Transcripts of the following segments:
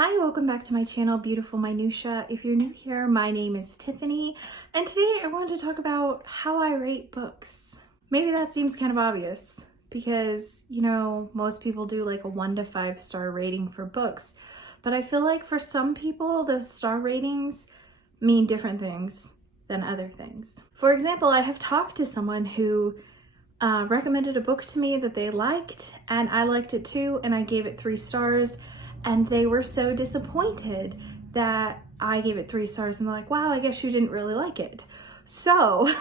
Hi, welcome back to my channel, Beautiful Minutia. If you're new here, my name is Tiffany, and today I wanted to talk about how I rate books. Maybe that seems kind of obvious because, most people do like a 1 to 5 star rating for books, but I feel like for some people, those star ratings mean different things than other things. For example, I have talked to someone who recommended a book to me that they liked, and I liked it too, and I gave it 3 stars. And they were so disappointed that I gave it 3 stars, and they're like, wow, I guess you didn't really like it. So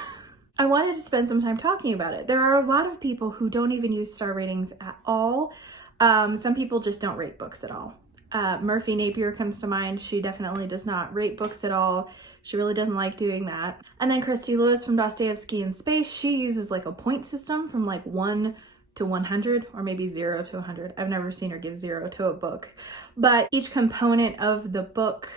I wanted to spend some time talking about it. There are a lot of people who don't even use star ratings at all. Some people just don't rate books at all. Murphy Napier comes to mind. She definitely does not rate books at all. She really doesn't like doing that. And then Christy Lewis from Dostoevsky in Space, she uses like a point system from like 1 to 100, or maybe 0 to 100. I've never seen her give 0 to a book, but each component of the book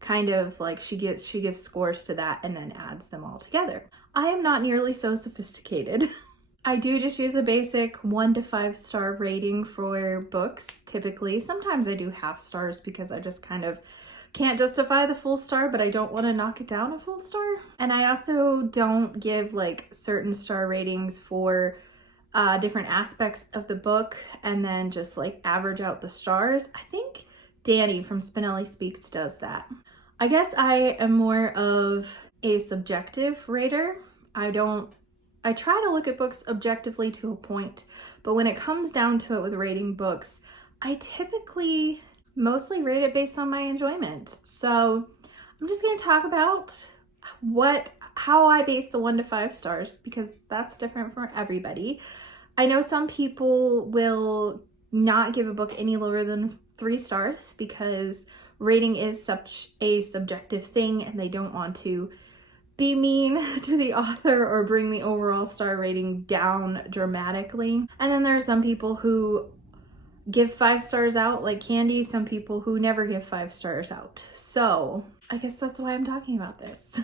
kind of like she gives scores to that and then adds them all together. I am not nearly so sophisticated. I do just use a basic 1 to 5 star rating for books typically. Sometimes I do half stars because I just kind of can't justify the full star, but I don't want to knock it down a full star. And I also don't give like certain star ratings for different aspects of the book and then just like average out the stars. I think Danny from Spinelli Speaks does that. I guess I am more of a subjective rater. I try to look at books objectively to a point, but when it comes down to it with rating books, I typically mostly rate it based on my enjoyment. So I'm just going to talk about how I base the 1 to 5 stars, because that's different for everybody. I know some people will not give a book any lower than 3 stars because rating is such a subjective thing and they don't want to be mean to the author or bring the overall star rating down dramatically. And then there are some people who give 5 stars out like candy, some people who never give 5 stars out. So I guess that's why I'm talking about this.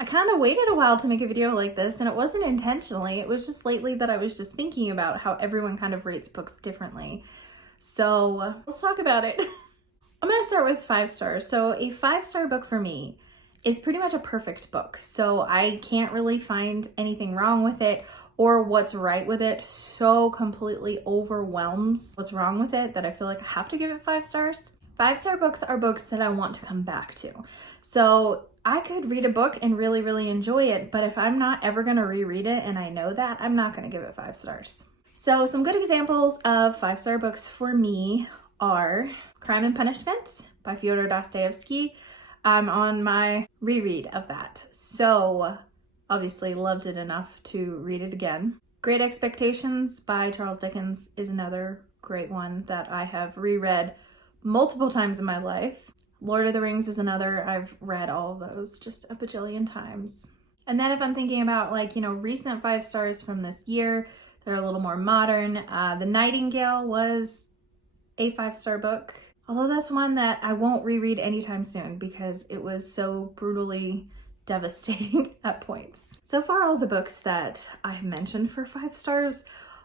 I kind of waited a while to make a video like this, and it wasn't intentionally. It was just lately that I was just thinking about how everyone kind of rates books differently. So let's talk about it. I'm going to start with 5 stars. So a 5-star book for me is pretty much a perfect book. So I can't really find anything wrong with it or what's right with it. So completely overwhelms what's wrong with it that I feel like I have to give it 5 stars. 5-star books are books that I want to come back to. So I could read a book and really, really enjoy it, but if I'm not ever going to reread it and I know that, I'm not going to give it 5 stars. So some good examples of 5-star books for me are Crime and Punishment by Fyodor Dostoevsky. I'm on my reread of that. So obviously loved it enough to read it again. Great Expectations by Charles Dickens is another great one that I have reread multiple times in my life. Lord of the Rings is another. I've read all of those just a bajillion times. And then if I'm thinking about recent 5 stars from this year, they're a little more modern. The Nightingale was a 5-star book. Although that's one that I won't reread anytime soon because it was so brutally devastating at points. So far, all the books that I've mentioned for 5 stars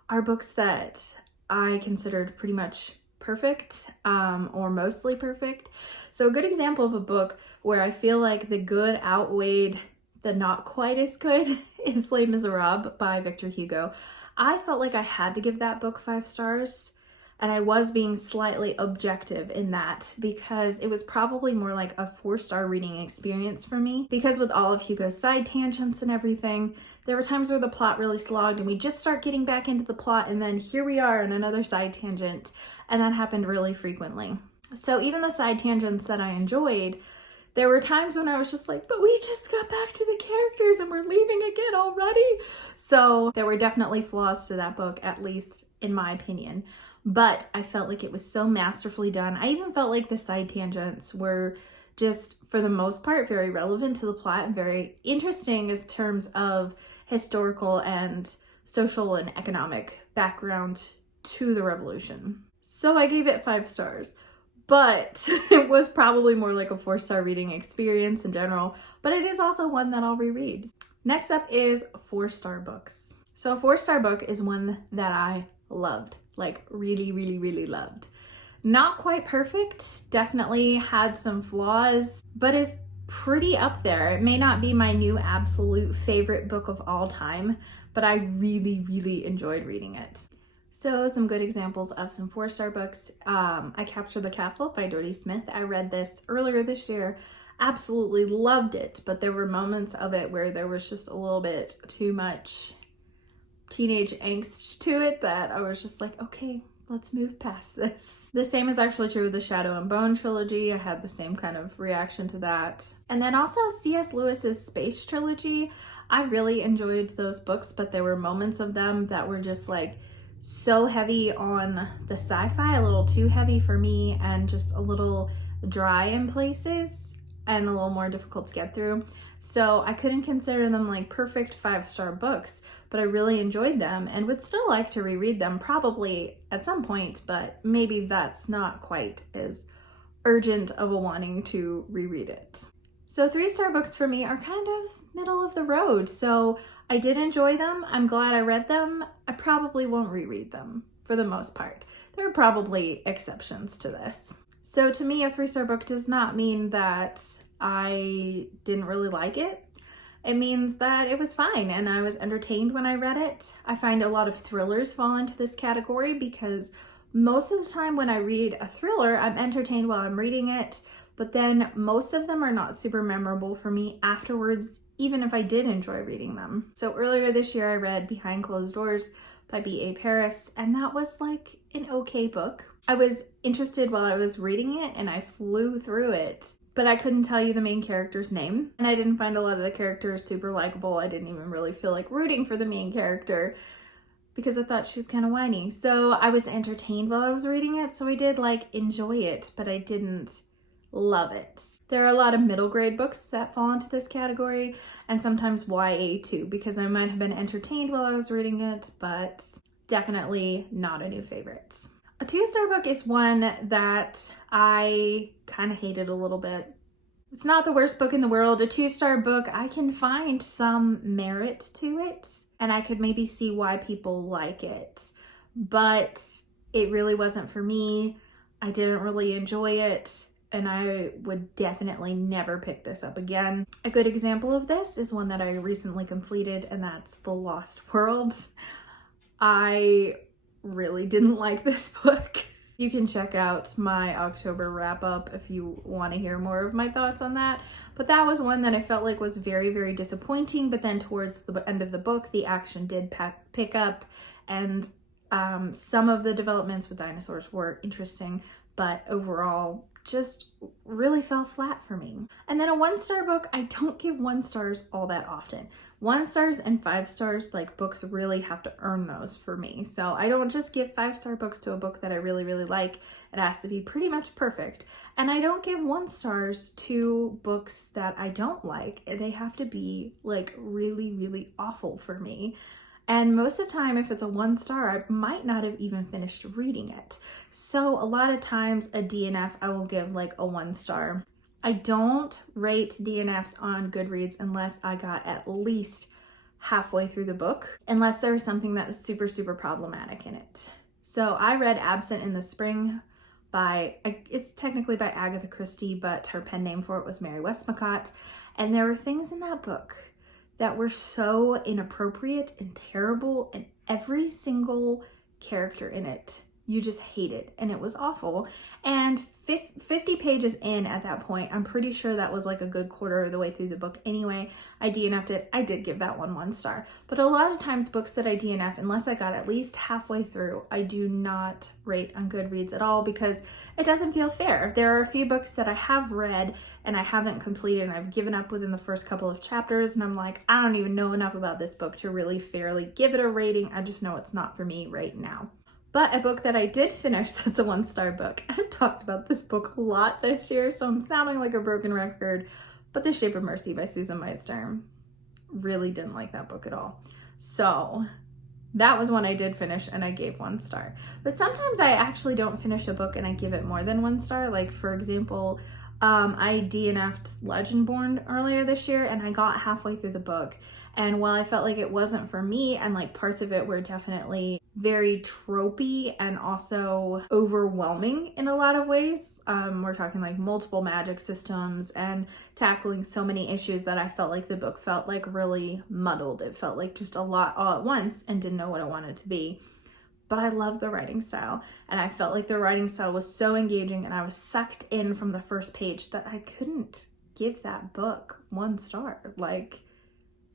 are books that I considered pretty much perfect or mostly perfect. So a good example of a book where I feel like the good outweighed the not quite as good is Les Miserables by Victor Hugo. I felt like I had to give that book 5 stars, and I was being slightly objective in that because it was probably more like a 4-star reading experience for me, because with all of Hugo's side tangents and everything, there were times where the plot really slogged and we just start getting back into the plot and then here we are in another side tangent, and that happened really frequently. So even the side tangents that I enjoyed, there were times when I was just like, but we just got back to the characters and we're leaving again already. So there were definitely flaws to that book, at least in my opinion. But I felt like it was so masterfully done. I even felt like the side tangents were just, for the most part, very relevant to the plot and very interesting in terms of historical and social and economic background to the revolution. So I gave it 5 stars. But it was probably more like a 4-star reading experience in general, but it is also one that I'll reread. Next up is 4-star books. So a 4-star book is one that I loved, like really, really, really loved. Not quite perfect, definitely had some flaws, but is pretty up there. It may not be my new absolute favorite book of all time, but I really, really enjoyed reading it. So some good examples of some 4-star books. I Capture the Castle by Dodie Smith. I read this earlier this year, absolutely loved it, but there were moments of it where there was just a little bit too much teenage angst to it that I was just like, okay, let's move past this. The same is actually true with the Shadow and Bone trilogy. I had the same kind of reaction to that. And then also C.S. Lewis's Space trilogy. I really enjoyed those books, but there were moments of them that were just like so heavy on the sci-fi, a little too heavy for me, and just a little dry in places and a little more difficult to get through. So I couldn't consider them like perfect 5-star books, but I really enjoyed them and would still like to reread them probably at some point, but maybe that's not quite as urgent of a wanting to reread it. So 3-star books for me are kind of middle of the road. So I did enjoy them. I'm glad I read them. I probably won't reread them for the most part. There are probably exceptions to this. So to me, a 3-star book does not mean that I didn't really like it. It means that it was fine and I was entertained when I read it. I find a lot of thrillers fall into this category because most of the time when I read a thriller, I'm entertained while I'm reading it, but then most of them are not super memorable for me afterwards, even if I did enjoy reading them. So earlier this year, I read Behind Closed Doors by B.A. Paris, and that was like an okay book. I was interested while I was reading it and I flew through it, but I couldn't tell you the main character's name. And I didn't find a lot of the characters super likable. I didn't even really feel like rooting for the main character because I thought she was kind of whiny. So I was entertained while I was reading it. So I did like enjoy it, but I didn't love it. There are a lot of middle grade books that fall into this category, and sometimes YA too, because I might have been entertained while I was reading it, but definitely not a new favorite. A 2-star book is one that I kind of hated a little bit. It's not the worst book in the world. A 2-star book, I can find some merit to it, and I could maybe see why people like it, but it really wasn't for me. I didn't really enjoy it, and I would definitely never pick this up again. A good example of this is one that I recently completed, and that's The Lost Worlds. I really didn't like this book. You can check out my October wrap up if you want to hear more of my thoughts on that. But that was one that I felt like was very, very disappointing. But then towards the end of the book, the action did pick up, and some of the developments with dinosaurs were interesting, but overall just really fell flat for me. And then a 1-star book, I don't give 1 stars all that often. 1 stars and 5 stars, like books really have to earn those for me. So I don't just give 5-star books to a book that I really, really like. It has to be pretty much perfect. And I don't give 1 stars to books that I don't like. They have to be like really, really awful for me. And most of the time, if it's a 1 star, I might not have even finished reading it. So a lot of times a DNF, I will give like a 1 star. I don't rate DNFs on Goodreads unless I got at least halfway through the book, unless there was something that was super, super problematic in it. So I read Absent in the Spring it's technically by Agatha Christie, but her pen name for it was Mary Westmacott. And there were things in that book that were so inappropriate and terrible, and every single character in it you just hated, and it was awful. And 50 pages in at that point, I'm pretty sure that was like a good quarter of the way through the book anyway, I DNF'd it. I did give that one 1 star. But a lot of times books that I DNF, unless I got at least halfway through, I do not rate on Goodreads at all because it doesn't feel fair. There are a few books that I have read and I haven't completed, and I've given up within the first couple of chapters, and I'm like, I don't even know enough about this book to really fairly give it a rating. I just know it's not for me right now. But a book that I did finish that's a 1-star book. I've talked about this book a lot this year, so I'm sounding like a broken record, but The Shape of Mercy by Susan Meister. Really didn't like that book at all. So that was one I did finish and I gave 1 star. But sometimes I actually don't finish a book and I give it more than 1 star. Like for example, I DNF'd Legendborn earlier this year, and I got halfway through the book. And while I felt like it wasn't for me, and like parts of it were definitely very tropey and also overwhelming in a lot of ways, we're talking like multiple magic systems and tackling so many issues that I felt like the book felt like really muddled. It felt like just a lot all at once and didn't know what I wanted to be. But I love the writing style, and I felt like the writing style was so engaging, and I was sucked in from the first page that I couldn't give that book 1 star. Like,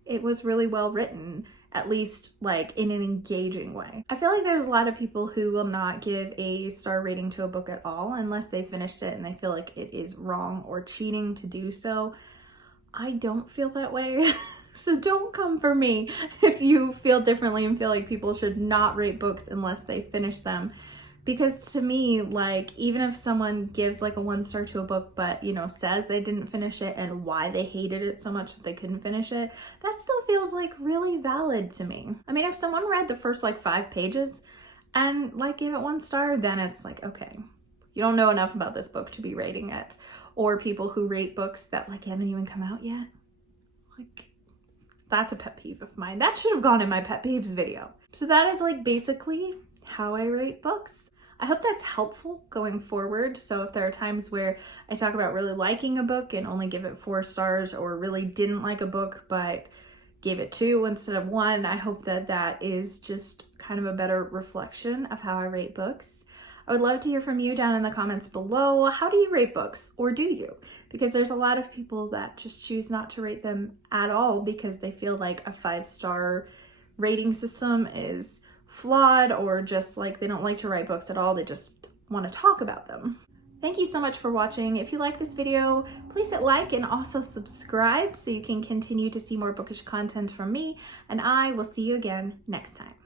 it was really well written, at least like in an engaging way. I feel like there's a lot of people who will not give a star rating to a book at all unless they finished it and they feel like it is wrong or cheating to do so. I don't feel that way. So don't come for me if you feel differently and feel like people should not rate books unless they finish them. Because to me, like, even if someone gives like a 1 star to a book, but, you know, says they didn't finish it and why they hated it so much that they couldn't finish it, that still feels like really valid to me. I mean, if someone read the first like 5 pages and like gave it 1 star, then it's like, okay, you don't know enough about this book to be rating it. Or people who rate books that like haven't even come out yet. Like, that's a pet peeve of mine. That should have gone in my pet peeves video. So that is like basically how I rate books. I hope that's helpful going forward. So if there are times where I talk about really liking a book and only give it 4 stars, or really didn't like a book but gave it 2 instead of 1, I hope that that is just kind of a better reflection of how I rate books. I would love to hear from you down in the comments below. How do you rate books, or do you? Because there's a lot of people that just choose not to rate them at all because they feel like a 5-star rating system is flawed, or just like they don't like to write books at all. They just want to talk about them. Thank you so much for watching. If you like this video, please hit like and also subscribe so you can continue to see more bookish content from me, and I will see you again next time.